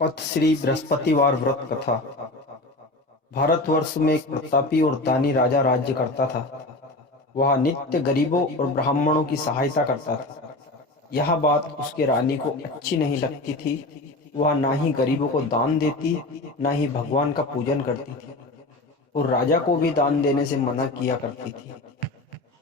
पथ श्री बृहस्पतिवार व्रत कथा। भारतवर्ष में एक प्रतापी और दानी राजा राज्य करता था। वह नित्य गरीबों और ब्राह्मणों की सहायता करता था। यह बात उसके रानी को अच्छी नहीं लगती थी। वह ना ही गरीबों को दान देती, ना ही भगवान का पूजन करती थी, और राजा को भी दान देने से मना किया करती थी।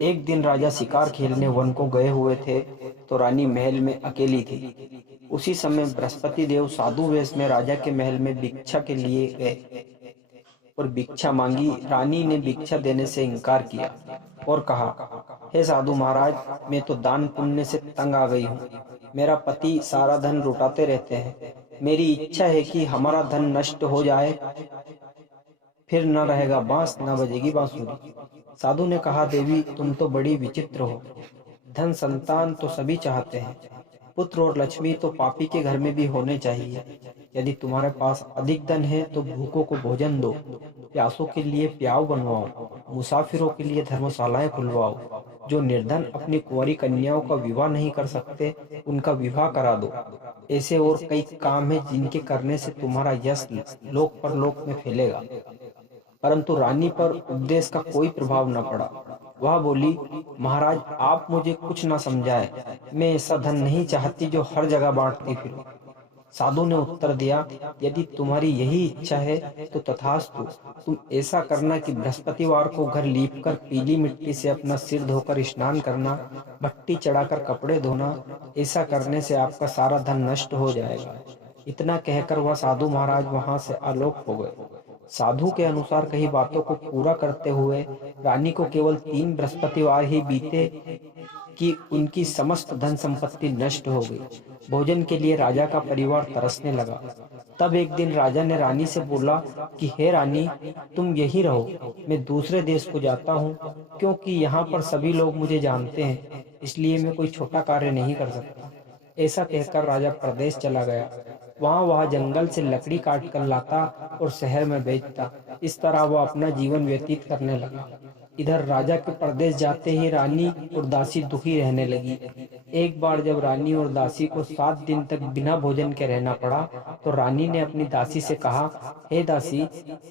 एक दिन राजा शिकार खेलने वन को गए हुए थे, तो रानी महल में अकेली थी। उसी समय बृहस्पति देव साधु वेश में राजा के महल में भिक्षा के लिए गए और भिक्षा मांगी। रानी ने भिक्षा देने से इनकार किया और कहा, हे साधु महाराज, मैं तो दान पुण्य से तंग आ गई हूँ। मेरा पति सारा धन लुटाते रहते हैं। मेरी इच्छा है कि हमारा धन नष्ट हो जाए, फिर न रहेगा बांस, न बजेगी बांसुरी। साधु ने कहा, देवी, तुम तो बड़ी विचित्र हो। धन संतान तो सभी चाहते हैं, पुत्र और लक्ष्मी तो पापी के घर में भी होने चाहिए। यदि तुम्हारे पास अधिक धन है तो भूखों को भोजन दो, प्यासों के लिए प्याऊ बनवाओ, मुसाफिरों के लिए धर्मशालाएं खुलवाओ। जो निर्धन अपनी कुंवारी कन्याओं का विवाह नहीं कर सकते, उनका विवाह करा दो। ऐसे और कई काम हैं जिनके करने से तुम्हारा यश लोक परलोक में फैलेगा। परंतु रानी पर उपदेश का कोई प्रभाव न पड़ा। वह बोली, महाराज, आप मुझे कुछ न समझाए। मैं ऐसा धन नहीं चाहती जो हर जगह बांटती फिरूं। साधु ने उत्तर दिया, यदि तुम्हारी यही इच्छा है तो तथास्तु। तुम ऐसा करना कि बृहस्पतिवार को घर लीपकर पीली मिट्टी से अपना सिर धोकर स्नान करना, भट्टी चढ़ाकर कपड़े धोना। ऐसा करने से आपका सारा धन नष्ट हो जाएगा। इतना कहकर वह साधु महाराज वहां से आलोक हो गए। साधु के अनुसार कही बातों को पूरा करते हुए रानी को केवल 3 बृहस्पतिवार ही बीते कि उनकी समस्त धन संपत्ति नष्ट हो गई। भोजन के लिए राजा का परिवार तरसने लगा। तब एक दिन राजा ने रानी से बोला कि हे रानी, तुम यही रहो, मैं दूसरे देश को जाता हूँ, क्योंकि यहाँ पर सभी लोग मुझे जानते हैं, इसलिए मैं कोई छोटा कार्य नहीं कर सकता। ऐसा कहकर राजा प्रदेश चला गया। वह जंगल से लकड़ी काट कर लाता और शहर में बेचता। इस तरह वह अपना जीवन व्यतीत करने लगा। इधर राजा के प्रदेश जाते ही रानी और दासी दुखी रहने लगी। एक बार जब रानी और दासी को 7 दिन तक बिना भोजन के रहना पड़ा, तो रानी ने अपनी दासी से कहा, हे दासी,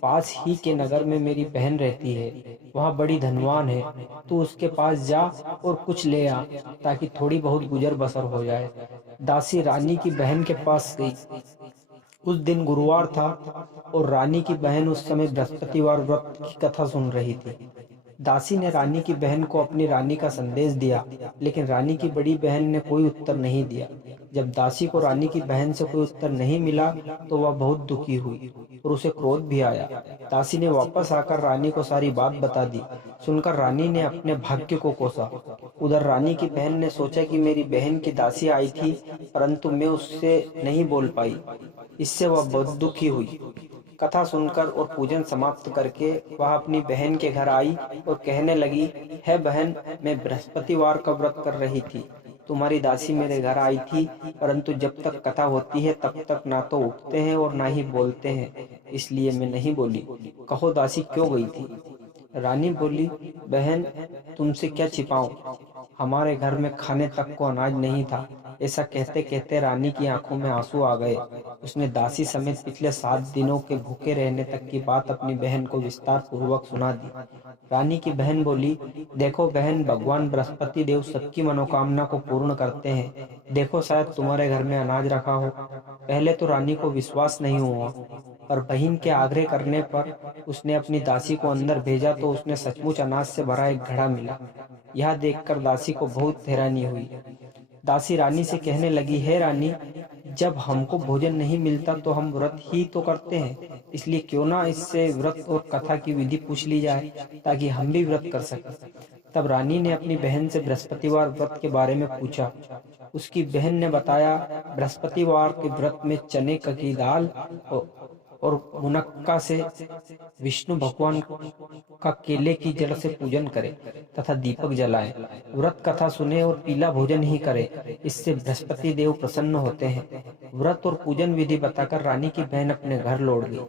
पास ही के नगर में मेरी बहन रहती है। वह बड़ी धनवान है। तू उसके पास जा और कुछ ले आ, ताकि थोड़ी बहुत गुजर बसर हो जाए। दासी रानी की बहन के पास गई। उस दिन गुरुवार था और रानी की बहन उस समय बृहस्पतिवार व्रत की कथा सुन रही थी। दासी ने रानी की बहन को अपनी रानी का संदेश दिया, लेकिन रानी की बड़ी बहन ने कोई उत्तर नहीं दिया। जब दासी को रानी की बहन से कोई उत्तर नहीं मिला, तो वह बहुत दुखी हुई और उसे क्रोध भी आया। दासी ने वापस आकर रानी को सारी बात बता दी। सुनकर रानी ने अपने भाग्य को कोसा। उधर रानी की बहन ने सोचा कि मेरी बहन की दासी आई थी, परंतु मैं उससे नहीं बोल पाई। इससे वह बहुत दुखी हुई। कथा सुनकर और पूजन समाप्त करके वह अपनी बहन के घर आई और कहने लगी, है बहन, मैं बृहस्पतिवार का व्रत कर रही थी। तुम्हारी दासी मेरे घर आई थी, परंतु जब तक कथा होती है तब तक ना तो उठते हैं और ना ही बोलते हैं, इसलिए मैं नहीं बोली। कहो दासी क्यों गई थी? रानी बोली, बहन, तुमसे क्या छिपाऊं, हमारे घर में खाने तक को अनाज नहीं था। ऐसा कहते कहते रानी की आंखों में आंसू आ गए। उसने दासी समेत पिछले 7 दिनों के भूखे रहने तक की बात अपनी बहन को विस्तार पूर्वक सुना दी। रानी की बहन बोली, देखो बहन, भगवान बृहस्पति देव सबकी मनोकामना को पूर्ण करते हैं। देखो, शायद तुम्हारे घर में अनाज रखा हो। पहले तो रानी को विश्वास नहीं हुआ, पर बहन के आग्रह करने पर उसने अपनी दासी को अंदर भेजा तो उसने सचमुच अनाज से भरा एक घड़ा मिला। यह देखकर दासी को बहुत हैरानी हुई। दासी रानी से कहने लगी, हे रानी, जब हमको भोजन नहीं मिलता तो हम व्रत ही तो करते हैं, इसलिए क्यों ना इससे व्रत और कथा की विधि पूछ ली जाए, ताकि हम भी व्रत कर सकें। तब रानी ने अपनी बहन से बृहस्पतिवार व्रत के बारे में पूछा। उसकी बहन ने बताया, बृहस्पतिवार के व्रत में चने की दाल और मुनक्का से विष्णु भगवान का केले की जड़ से पूजन करें तथा दीपक जलाएं। व्रत कथा सुने और पीला भोजन ही करें, इससे बृहस्पति देव प्रसन्न होते हैं। व्रत और पूजन विधि बताकर रानी की बहन अपने घर लौट गई।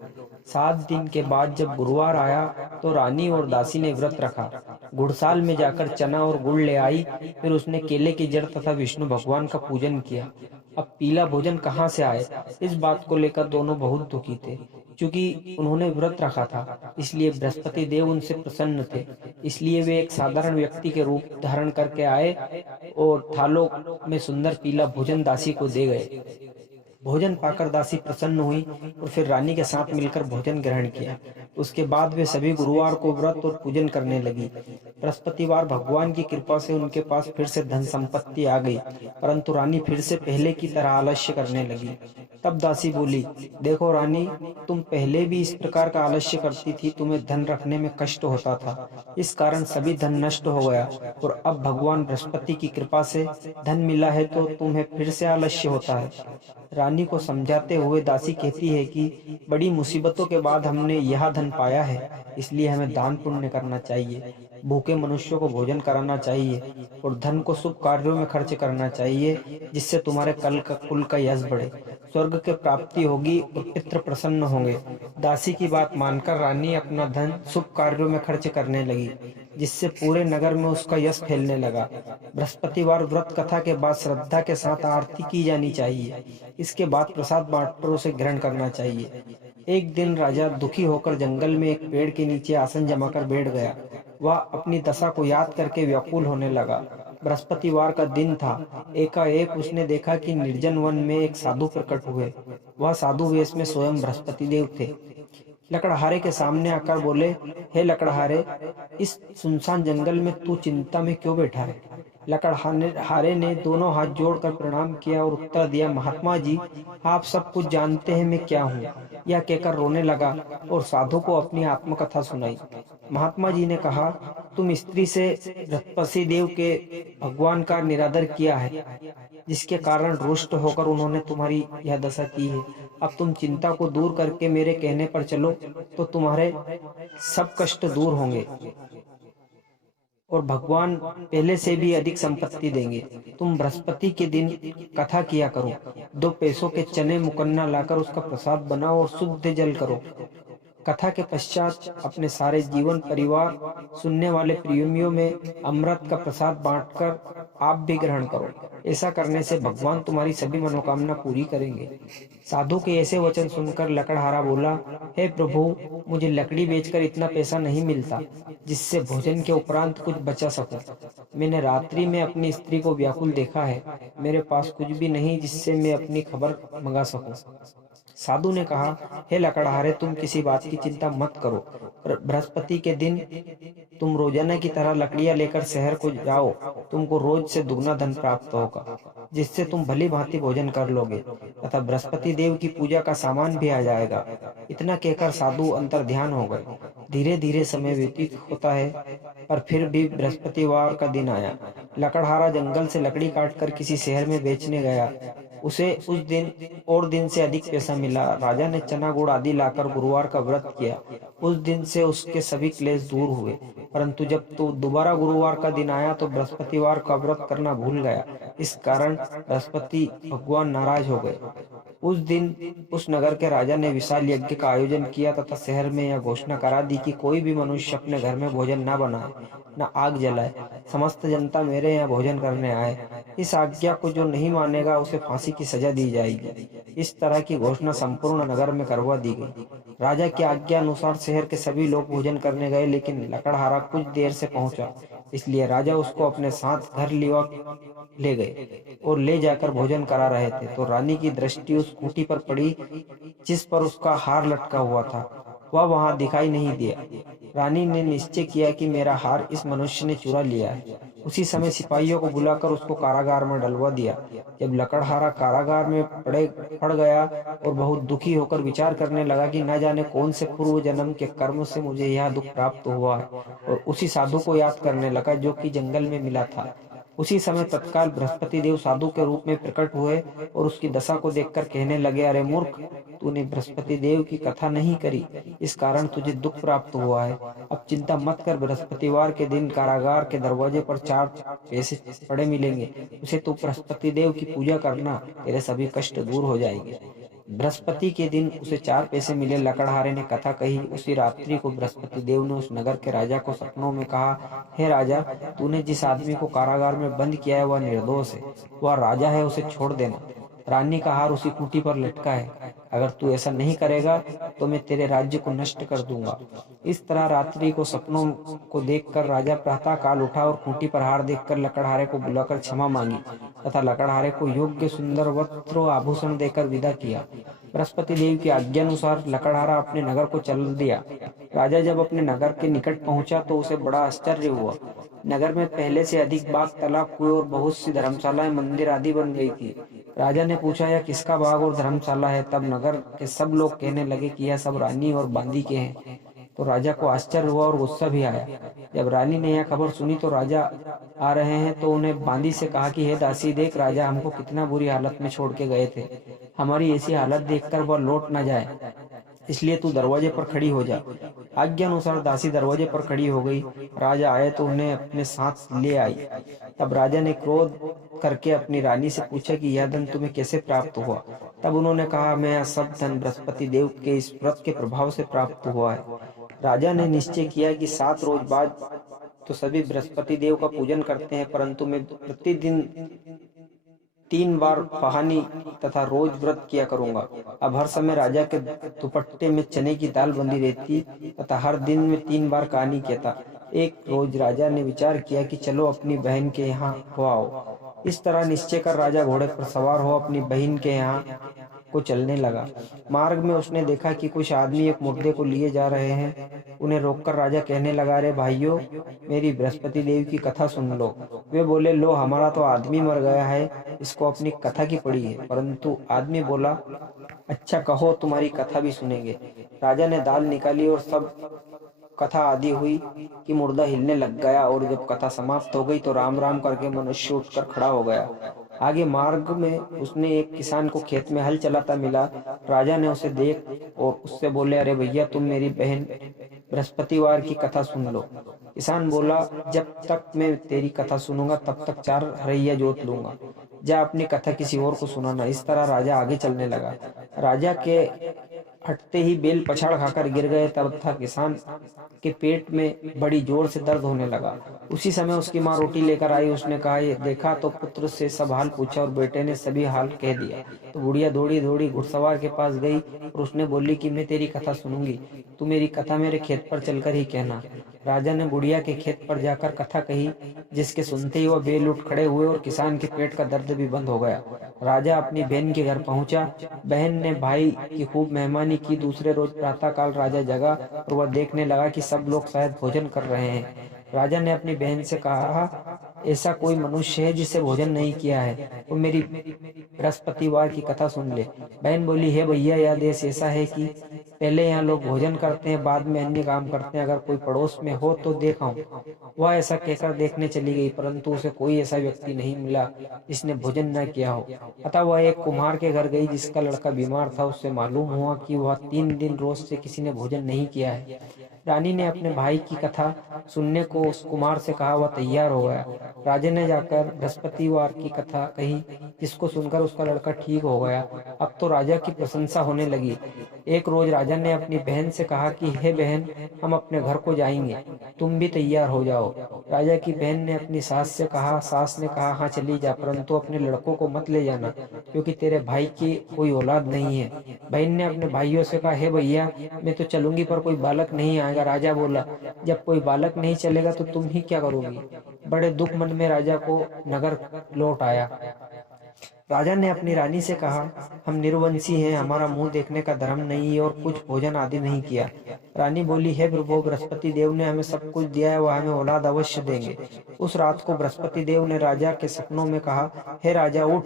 7 दिन के बाद जब गुरुवार आया तो रानी और दासी ने व्रत रखा। गुड़साल में जाकर चना और गुड़ ले आई। फिर उसने केले की जड़ तथा विष्णु भगवान का पूजन किया। अब पीला भोजन कहाँ से आए? इस बात को लेकर दोनों बहुत दुखी थे। क्योंकि उन्होंने व्रत रखा था, इसलिए बृहस्पति देव उनसे प्रसन्न थे। इसलिए वे एक साधारण व्यक्ति के रूप धारण करके आए और थालों में सुंदर पीला भोजन दासी को दे गए। भोजन पाकर दासी प्रसन्न हुई और फिर रानी के साथ मिलकर भोजन ग्रहण किया। उसके बाद वे सभी गुरुवार को व्रत और पूजन करने लगी। बृहस्पतिवार भगवान की कृपा से उनके पास फिर से धन संपत्ति आ गई, परंतु रानी फिर से पहले की तरह आलस्य करने लगी। तब दासी बोली, देखो रानी, तुम पहले भी इस प्रकार का आलस्य करती थी, तुम्हें धन रखने में कष्ट होता था, इस कारण सभी धन नष्ट हो गया, और अब भगवान बृहस्पति की कृपा से धन मिला है तो तुम्हें फिर से आलस्य होता है। रानी को समझाते हुए दासी कहती है कि बड़ी मुसीबतों के बाद हमने यह धन पाया है, इसलिए हमें दान पुण्य करना चाहिए, भूखे मनुष्यों को भोजन कराना चाहिए और धन को शुभ कार्यों में खर्च करना चाहिए, जिससे तुम्हारे कुल का यश बढ़े, स्वर्ग की प्राप्ति होगी और पितृ प्रसन्न होंगे। दासी की बात मानकर रानी अपना धन शुभ कार्यों में खर्च करने लगी, जिससे पूरे नगर में उसका यश फैलने लगा। बृहस्पतिवार व्रत कथा के बाद श्रद्धा के साथ आरती की जानी चाहिए। इसके बाद प्रसाद बांटकर उसे ग्रहण करना चाहिए। एक दिन राजा दुखी होकर जंगल में एक पेड़ के नीचे आसन जमाकर बैठ गया। वह अपनी दशा को याद करके व्याकुल होने लगा। बृहस्पतिवार का दिन था। एकाएक उसने देखा कि निर्जन वन में एक साधु प्रकट हुए। वह साधु वेश में स्वयं बृहस्पति देव थे। लकड़हारे के सामने आकर बोले, हे लकड़हारे, इस सुनसान जंगल में तू चिंता में क्यों बैठा है? लकड़हारे ने दोनों हाथ जोड़कर प्रणाम किया और उत्तर दिया, महात्मा जी, आप सब कुछ जानते हैं मैं क्या हूँ। यह कहकर रोने लगा और साधु को अपनी आत्मकथा सुनाई। महात्मा जी ने कहा, तुम स्त्री से बृहस्पति देव के भगवान का निरादर किया है, जिसके कारण रुष्ट होकर उन्होंने तुम्हारी यह दशा की है। अब तुम चिंता को दूर करके मेरे कहने पर चलो तो तुम्हारे सब कष्ट दूर होंगे और भगवान पहले से भी अधिक संपत्ति देंगे। तुम बृहस्पति के दिन कथा किया करो, 2 पैसों के चने मुकन्ना लाकर उसका प्रसाद बनाओ और शुद्ध जल करो। कथा के पश्चात अपने सारे जीवन परिवार सुनने वाले प्रेमियों में अमृत का प्रसाद बांटकर आप भी ग्रहण करो। ऐसा करने से भगवान तुम्हारी सभी मनोकामना पूरी करेंगे। साधु के ऐसे वचन सुनकर लकड़हारा बोला, हे प्रभु, मुझे लकड़ी बेचकर इतना पैसा नहीं मिलता जिससे भोजन के उपरांत कुछ बचा सकूं। मैंने रात्रि में अपनी स्त्री को व्याकुल देखा है। मेरे पास कुछ भी नहीं जिससे मैं अपनी खबर मंगा सकूं। साधु ने कहा, हे लकड़हारे, तुम किसी बात की चिंता मत करो। बृहस्पति के दिन तुम रोजाना की तरह लकड़ियां लेकर शहर को जाओ। तुमको रोज से दुगना धन प्राप्त होगा, जिससे तुम भली भांति भोजन कर लोगे तथा बृहस्पति देव की पूजा का सामान भी आ जाएगा। इतना कहकर साधु अंतर्ध्यान हो गए। धीरे धीरे समय व्यतीत होता है, पर फिर भी बृहस्पतिवार का दिन आया। लकड़हारा जंगल से लकड़ी काटकर किसी शहर में बेचने गया। उसे उस दिन और दिन से अधिक पैसा मिला। राजा ने चना गुड़ आदि लाकर गुरुवार का व्रत किया। उस दिन से उसके सभी क्लेश दूर हुए। परंतु जब तो दोबारा गुरुवार का दिन आया तो बृहस्पतिवार का व्रत करना भूल गया। इस कारण बृहस्पति भगवान नाराज हो गए। उस दिन उस नगर के राजा ने विशाल यज्ञ का आयोजन किया तथा शहर में यह घोषणा करा दी कि कोई भी मनुष्य अपने घर में भोजन न बनाए, न आग जलाए। समस्त जनता मेरे यहाँ भोजन करने आए। इस आज्ञा को जो नहीं मानेगा उसे फांसी की सजा दी जाएगी। इस तरह की घोषणा संपूर्ण नगर में करवा दी गई। राजा की आज्ञा अनुसार शहर के सभी लोग भोजन करने गए, लेकिन लकड़हारा कुछ देर से पहुंचा, इसलिए राजा उसको अपने साथ घर ले गए और ले जाकर भोजन करा रहे थे तो रानी की दृष्टि उस खूंटी पर पड़ी जिस पर उसका हार लटका हुआ था। वह वहां दिखाई नहीं दिया। रानी ने निश्चय किया कि मेरा हार इस मनुष्य ने चुरा लिया है। उसी समय सिपाहियों को बुलाकर उसको कारागार में डलवा दिया। जब लकड़हारा कारागार में पड़ गया और बहुत दुखी होकर विचार करने लगा कि न जाने कौन से पूर्व जन्म के कर्म से मुझे यह दुख प्राप्त हुआ है, और उसी साधु को याद करने लगा जो कि जंगल में मिला था। उसी समय तत्काल बृहस्पति देव साधु के रूप में प्रकट हुए और उसकी दशा को देखकर कहने लगे, अरे मूर्ख, तूने बृहस्पति देव की कथा नहीं करी, इस कारण तुझे दुख प्राप्त हुआ है। अब चिंता मत कर, बृहस्पतिवार के दिन कारागार के दरवाजे पर 4 पैसे पड़े मिलेंगे, उसे तू बृहस्पति देव की पूजा करना, तेरे सभी कष्ट दूर हो जाएंगे। बृहस्पति के दिन उसे 4 पैसे मिले। लकड़हारे ने कथा कही। उसी रात्रि को बृहस्पति देव ने उस नगर के राजा को सपनों में कहा, हे राजा, तूने जिस आदमी को कारागार में बंद किया है वह निर्दोष है, वह राजा है, उसे छोड़ देना। रानी का हार उसी खूंटी पर लटका है। अगर तू ऐसा नहीं करेगा तो मैं तेरे राज्य को नष्ट कर दूंगा। इस तरह रात्रि को सपनों को देखकर राजा प्रातः काल उठा और खूंटी पर हार देखकर लकड़हारे को बुलाकर क्षमा मांगी तथा लकड़हारे को योग्य सुंदर वस्त्र आभूषण देकर विदा किया। बृहस्पति देव की आज्ञानुसार लकड़हारा अपने नगर को चल दिया। राजा जब अपने नगर के निकट पहुंचा तो उसे बड़ा आश्चर्य हुआ। नगर में पहले से अधिक बाग, तालाब, कुएं और बहुत सी धर्मशालाएं, मंदिर आदि बन गई थी। राजा ने पूछा, यह किसका बाग और धर्मशाला है? तब नगर के सब लोग कहने लगे कि यह सब रानी और बांदी के हैं। तो राजा को आश्चर्य हुआ और गुस्सा भी आया। जब रानी ने यह खबर सुनी तो राजा आ रहे हैं तो उन्हें बांदी से कहा कि हे दासी, देख राजा हमको कितना बुरी हालत में छोड़ के गए थे। हमारी ऐसी हालत देखकर वह लौट न जाए, इसलिए तू दरवाजे पर खड़ी हो जा। आज्ञा अनुसार दासी दरवाजे पर खड़ी हो गई। राजा आए तो उन्हें अपने साथ ले आई। तब राजा ने क्रोध करके अपनी रानी से पूछा कि यह धन तुम्हें कैसे प्राप्त हुआ? तब उन्होंने कहा, मैं यह सब धन बृहस्पति देव के इस व्रत के प्रभाव से प्राप्त हुआ है। राजा ने निश्चय किया कि 7 रोज बाद तो सभी बृहस्पति देव का पूजन करते हैं, परंतु मैं प्रतिदिन 3 बार पहानी तथा रोज व्रत किया करूंगा। अब हर समय राजा के दुपट्टे में चने की दाल बंधी रहती तथा हर दिन में 3 बार कहानी कहता। एक रोज राजा ने विचार किया कि चलो अपनी बहन के यहाँ हो आओ। इस तरह निश्चय कर राजा घोड़े पर सवार हो अपनी बहन के यहाँ को चलने लगा। मार्ग में उसने देखा कि कुछ आदमी एक मुर्दे को लिए जा रहे हैं। उन्हें रोककर राजा कहने लगा, अरे भाइयों, मेरी बृहस्पति देव की कथा सुन लो। वे बोले, लो, हमारा तो आदमी मर गया है, इसको अपनी कथा की पड़ी है। परंतु आदमी बोला, अच्छा कहो, तुम्हारी कथा भी सुनेंगे। राजा ने दाल निकाली और सब कथा आदि हुई कि मुर्दा हिलने लग गया, और जब कथा समाप्त हो गई तो राम राम करके मनुष्य उठकर खड़ा हो गया। आगे मार्ग में उसने एक किसान को खेत में हल चलाता मिला। राजा ने उसे देख और उससे बोले, अरे भैया, तुम मेरी बहन बृहस्पतिवार की कथा सुन लो। किसान बोला, जब तक मैं तेरी कथा सुनूंगा तब तक 4 हरैया जोत लूंगा। जा अपनी कथा किसी और को सुनाना। इस तरह राजा आगे चलने लगा। राजा के हटते ही बेल पछाड़ खाकर गिर गए। तब था किसान के पेट में बड़ी जोर से दर्द होने लगा। उसी समय उसकी माँ रोटी लेकर आई। उसने कहा, ये देखा तो पुत्र से सब हाल पूछा और बेटे ने सभी हाल कह दिया। तो बुढ़िया दौड़ी दौड़ी घुड़सवार के पास गई और उसने बोली कि मैं तेरी कथा सुनूंगी, तू मेरी कथा मेरे खेत पर चलकर ही कहना। राजा ने बुढ़िया के खेत पर जाकर कथा कही, जिसके सुनते ही वह बेल उठ खड़े हुए और किसान के पेट का दर्द भी बंद हो गया। राजा अपनी बहन के घर पहुंचा। बहन ने भाई की खूब मेहमानी की। दूसरे रोज प्रातः काल राजा जगा और वह देखने लगा कि सब लोग शायद भोजन कर रहे हैं। राजा ने अपनी बहन से कहा, ऐसा कोई मनुष्य है जिसे भोजन नहीं किया है, वो मेरी बृहस्पतिवार की कथा सुन ले। बहन बोली, हे भैया, यह देश ऐसा है कि पहले यहाँ लोग भोजन करते हैं, बाद में अन्य काम करते हैं। अगर कोई पड़ोस में हो तो देखाऊं। वह ऐसा कहकर देखने चली गई, परंतु उसे कोई ऐसा व्यक्ति नहीं मिला जिसने भोजन न किया हो। अतः वह एक कुम्हार के घर गई जिसका लड़का बीमार था। उससे मालूम हुआ कि वह 3 दिन रोज से किसी ने भोजन नहीं किया है। रानी ने अपने भाई की कथा सुनने को उस कुमार से कहा। वह तैयार हो गया। राजा ने जाकर बृहस्पतिवार की कथा कही, जिसको सुनकर उसका लड़का ठीक हो गया। अब तो राजा की प्रशंसा होने लगी। एक रोज राजा ने अपनी बहन से कहा कि हे बहन, हम अपने घर को जाएंगे, तुम भी तैयार हो जाओ। राजा की बहन ने अपनी सास से कहा। सास ने कहा, हाँ चली जा, परंतु अपने लड़कों को मत ले जाना, क्योंकि तेरे भाई की कोई औलाद नहीं है। बहन ने अपने भाइयों से कहा, हे भैया, मैं तो चलूंगी पर कोई बालक नहीं आएगा। राजा बोला, जब कोई बालक नहीं चलेगा तो तुम ही क्या करोगी? बड़े दुख मन में राजा को नगर लौट आया। राजा ने अपनी रानी से कहा, हम निर्वंशी हैं, हमारा मुंह देखने का धर्म नहीं है और कुछ भोजन आदि नहीं किया। रानी बोली, हे प्रभु, बृहस्पति देव ने हमें सब कुछ दिया है, वह हमें औलाद अवश्य देंगे। उस रात को बृहस्पति देव ने राजा के सपनों में कहा, हे राजा, उठ,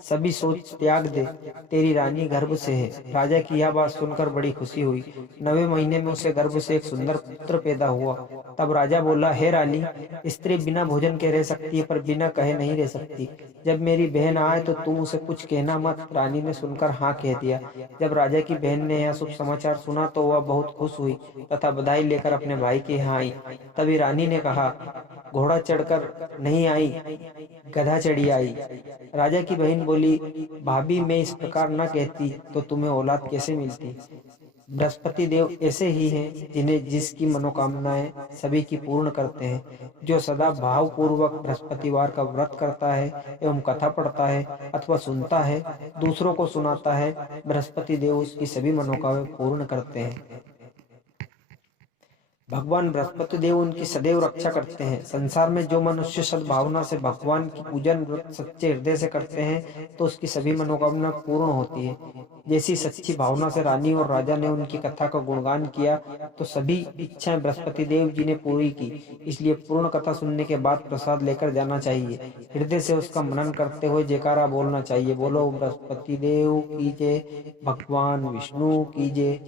सभी सोच त्याग दे, तेरी रानी गर्भ से है। राजा की यह बात सुनकर बड़ी खुशी हुई। 9वें महीने में उसे गर्भ से एक सुंदर पुत्र पैदा हुआ। तब राजा बोला, हे रानी, स्त्री बिना भोजन के रह सकती है पर बिना कहे नहीं रह सकती। जब मेरी बहन आए तो तुम उसे कुछ कहना मत। रानी ने सुनकर हाँ कह दिया। जब राजा की बहन ने यह शुभ समाचार सुना तो वह बहुत खुश हुई तथा बधाई लेकर अपने भाई के यहाँ आई। तभी रानी ने कहा, घोड़ा चढ़कर नहीं आई, गधा चढ़ी आई। राजा की बहन बोली, भाभी, मैं इस प्रकार न कहती तो तुम्हें औलाद कैसे मिलती? बृहस्पति देव ऐसे ही हैं जिन्हें जिसकी मनोकामनाएं सभी की पूर्ण करते हैं। जो सदा भावपूर्वक बृहस्पतिवार का व्रत करता है एवं कथा पढ़ता है अथवा सुनता है, दूसरों को सुनाता है, बृहस्पति देव उसकी सभी मनोकामनाएं पूर्ण करते हैं। भगवान बृहस्पति देव उनकी सदैव रक्षा करते हैं। संसार में जो मनुष्य सद्भावना से भगवान की पूजन व्रत सच्चे हृदय से करते हैं तो उसकी सभी मनोकामना पूर्ण होती है। जैसी सच्ची भावना से रानी और राजा ने उनकी कथा का गुणगान किया तो सभी इच्छाएं बृहस्पति देव जी ने पूरी की। इसलिए पूर्ण कथा सुनने के बाद प्रसाद लेकर जाना चाहिए। हृदय से उसका मनन करते हुए जयकारा बोलना चाहिए। बोलो बृहस्पति देव की जय, भगवान विष्णु की जय।